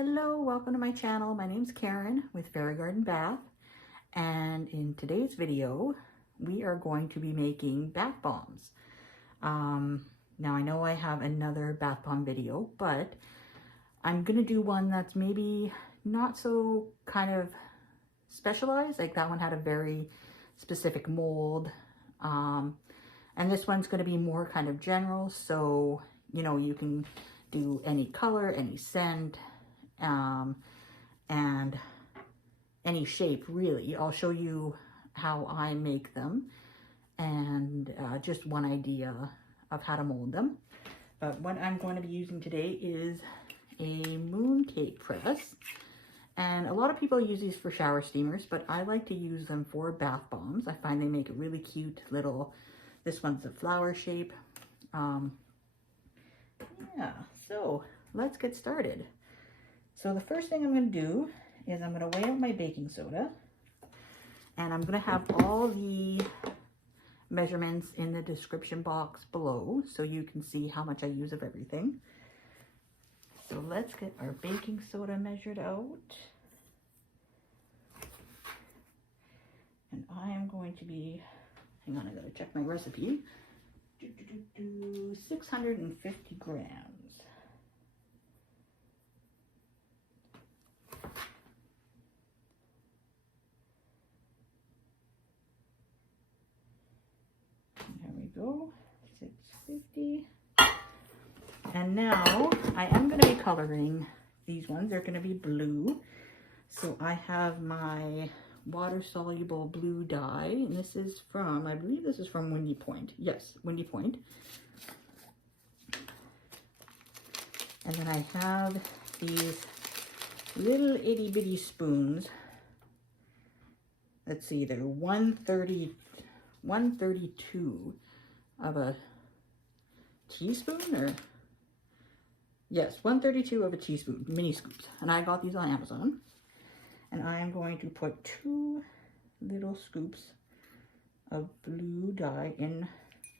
Hello, welcome to my channel. My name's Karen with Fairy Garden Bath, and in today's video we are going to be making bath bombs. Now I know I have another bath bomb video, but I'm gonna do one that's maybe not so kind of specialized. Like that one had a very specific mold, and this one's going to be more kind of general, so you know, you can do any color, any scent, and any shape really. I'll show you how I make them and just one idea of how to mold them. But what I'm going to be using today is a mooncake press, and a lot of people use these for shower steamers, but I like to use them for bath bombs. I find they make a really cute little, this one's a flower shape. Yeah, so let's get started. So the first thing I'm going to do is I'm going to weigh out my baking soda, and I'm going to have all the measurements in the description box below so you can see how much I use of everything. So let's get our baking soda measured out. And I am going to be, hang on, I gotta check my recipe. 650 grams. There we go, 650. And now I am going to be coloring these ones. They're going to be blue. So I have my water-soluble blue dye, and this is from, I believe this is from Windy Point. Yes, Windy Point. And then I have these little itty-bitty spoons. Let's see, they're 132 of a teaspoon, or yes, 132 of a teaspoon, mini scoops. And I got these on Amazon. And I am going to put 2 little scoops of blue dye in.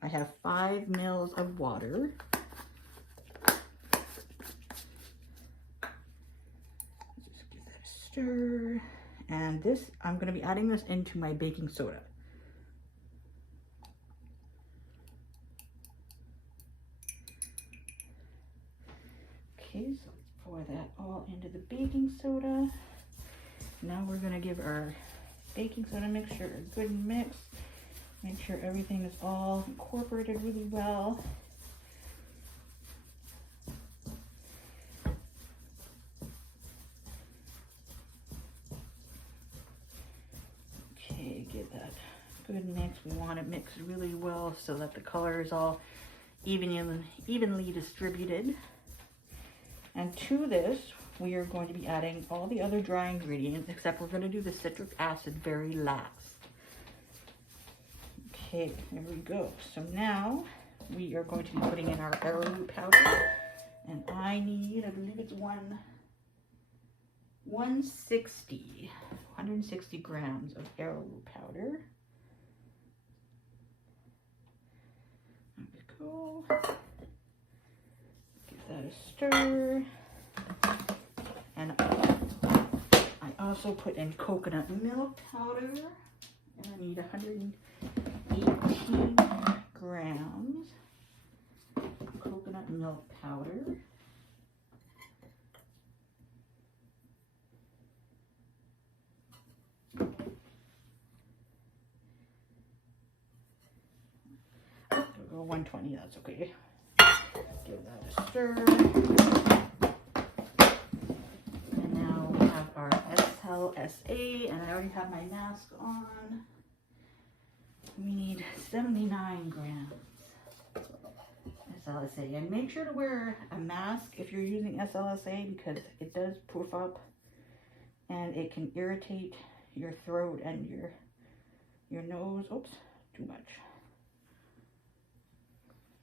I have 5 mils of water. Just give that a stir. And this, I'm going to be adding this into my baking soda. Okay, so let's pour that all into the baking soda. Now we're going to give our baking soda mixture a good mix. Make sure everything is all incorporated really well. Okay, get that good mix. We want it mixed really well so that the color is all evenly distributed. And to this, we are going to be adding all the other dry ingredients, except we're going to do the citric acid very last. Okay, there we go. So now we are going to be putting in our arrowroot powder, and I need, I believe it's 160 grams of arrowroot powder. There we go. Give that a stir. And I also put in coconut milk powder, and I need 118 grams of coconut milk powder. Go 120, that's okay. Give that a stir. Our SLSA, and I already have my mask on. We need 79 grams SLSA, and make sure to wear a mask if you're using SLSA because it does poof up and it can irritate your throat and your nose. Oops, too much.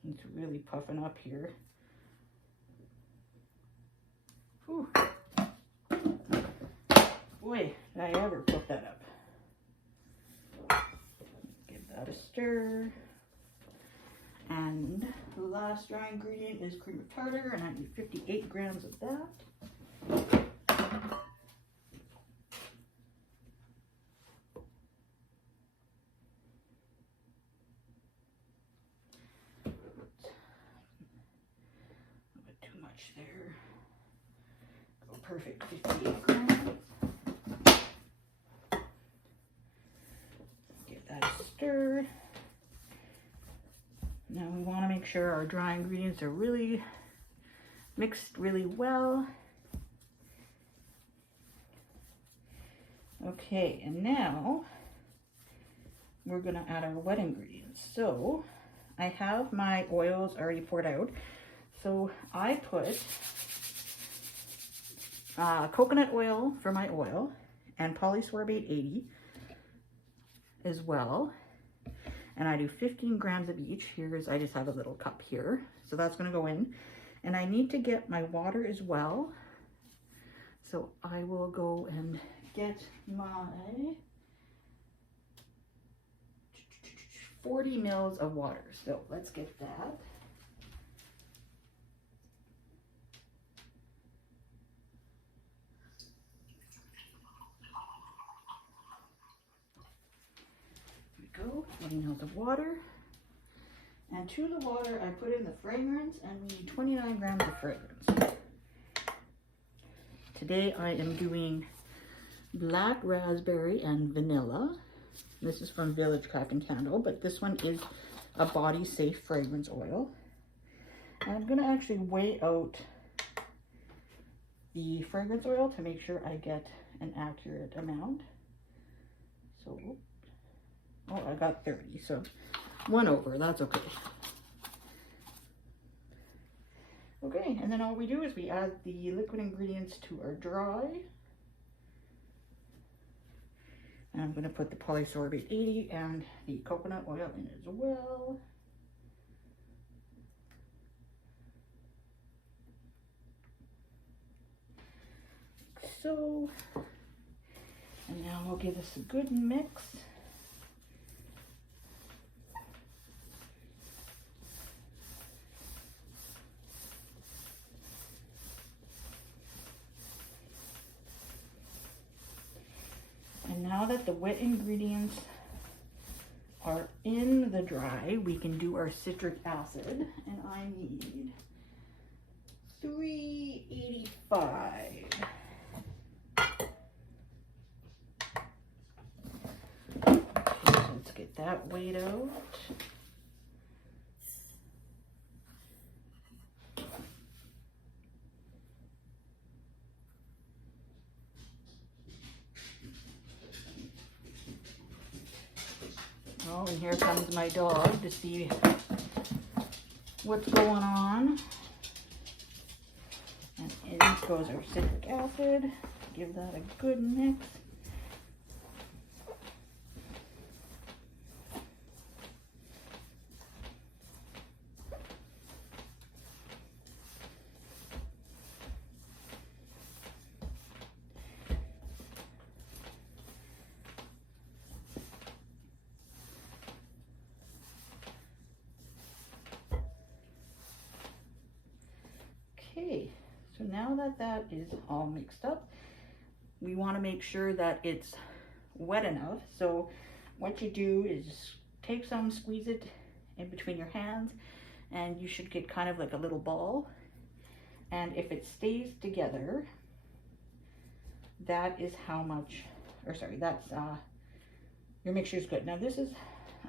It's really puffing up here. Whew. Boy, did I ever put that up. Give that a stir. And the last dry ingredient is cream of tartar, and I need 58 grams of that. perfect 58 grams. Give that a stir. Now we want to make sure our dry ingredients are really mixed really well. Okay, and now we're going to add our wet ingredients. So I have my oils already poured out. So I put coconut oil for my oil and Polysorbate 80 as well. And I do 15 grams of each. I just have a little cup here. So that's going to go in. And I need to get my water as well. So I will go and get my 40 mils of water. So let's get that. There we go, 40 mils of water. And to the water, I put in the fragrance, and we need 29 grams of fragrance. Today I am doing black raspberry and vanilla. This is from Village Craft and Candle, but this one is a body safe fragrance oil. And I'm gonna actually weigh out the fragrance oil to make sure I get an accurate amount. So, oh, I got 30, so 1 over, that's okay. Okay, and then all we do is we add the liquid ingredients to our dry. And I'm going to put the Polysorbate 80 and the coconut oil in as well. Like so. And now we'll give this a good mix. And now that the wet ingredients are in the dry, we can do our citric acid. And I need 385. Okay, so let's get that weighed out. Oh, and here comes my dog to see what's going on. And in goes our citric acid. Give that a good mix. Okay, so now that that is all mixed up, we want to make sure that it's wet enough. So what you do is take some, squeeze it in between your hands, and you should get kind of like a little ball. And if it stays together, that is how much, or sorry, that's your mixture is good. Now this is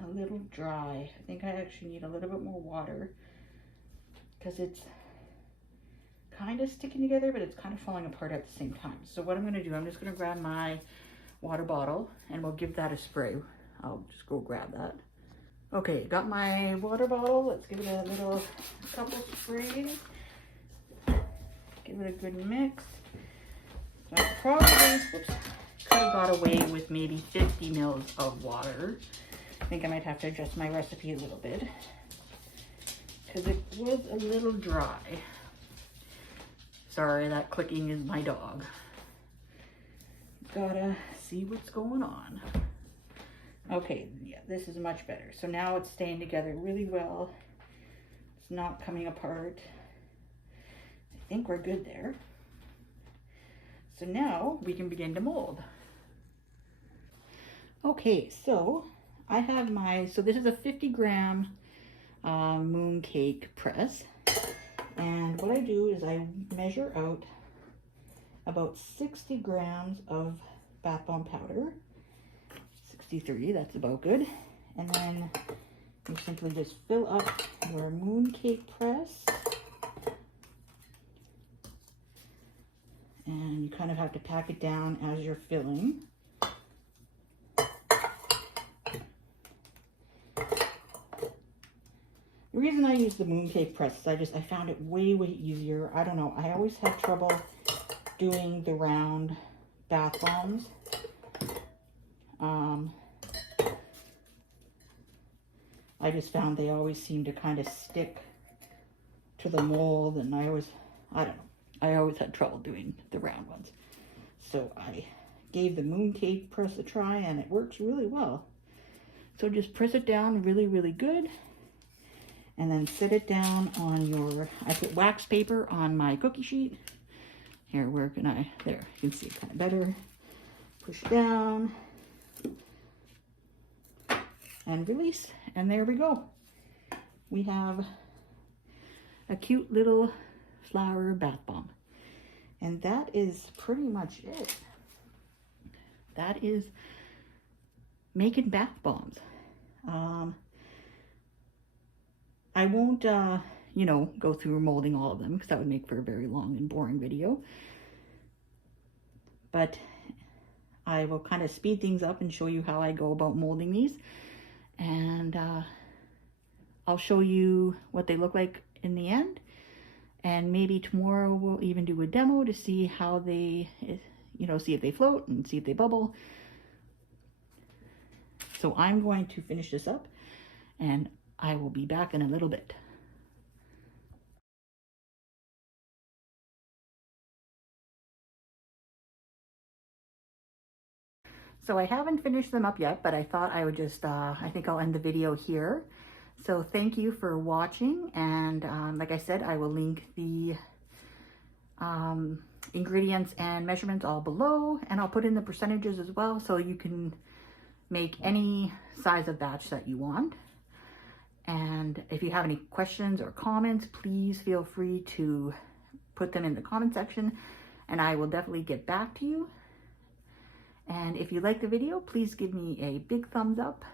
a little dry. I think I actually need a little bit more water because it's kind of sticking together, but it's kind of falling apart at the same time. So what I'm going to do, I'm just going to grab my water bottle and we'll give that a spray. I'll just go grab that. Okay, got my water bottle. Let's give it a couple sprays. Give it a good mix. So I probably could have got away with maybe 50 mils of water. I think I might have to adjust my recipe a little bit because it was a little dry. Sorry, that clicking is my dog. Gotta see what's going on. Okay, yeah, this is much better. So now it's staying together really well. It's not coming apart. I think we're good there. So now we can begin to mold. Okay, so I have so this is a 50 gram mooncake press. And what I do is I measure out about 60 grams of bath bomb powder. 63, that's about good. And then you simply just fill up your mooncake press. And you kind of have to pack it down as you're filling. The reason I use the mooncake press is I found it way easier. I don't know, I always had trouble doing the round bath bombs. I just found they always seem to kind of stick to the mold, and I don't know, I always had trouble doing the round ones. So I gave the mooncake press a try, and it works really well. So just press it down really good, and then set it down on your, I put wax paper on my cookie sheet. Here, where can I, there, you can see it kind of better. Push down and release, and there we go. We have a cute little flower bath bomb. And that is pretty much it. That is making bath bombs. I won't, you know, go through molding all of them because that would make for a very long and boring video. But I will kind of speed things up and show you how I go about molding these. And I'll show you what they look like in the end. And maybe tomorrow we'll even do a demo to see how they, you know, see if they float and see if they bubble. So I'm going to finish this up, and I will be back in a little bit. So I haven't finished them up yet, but I thought I would just, I think I'll end the video here. So thank you for watching, and like I said, I will link the ingredients and measurements all below, and I'll put in the percentages as well, so you can make any size of batch that you want. And if you have any questions or comments, please feel free to put them in the comment section, and I will definitely get back to you. And if you like the video, please give me a big thumbs up,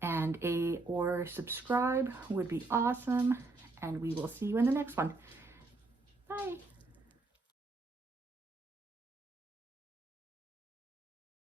and or subscribe would be awesome, and we will see you in the next one. Bye.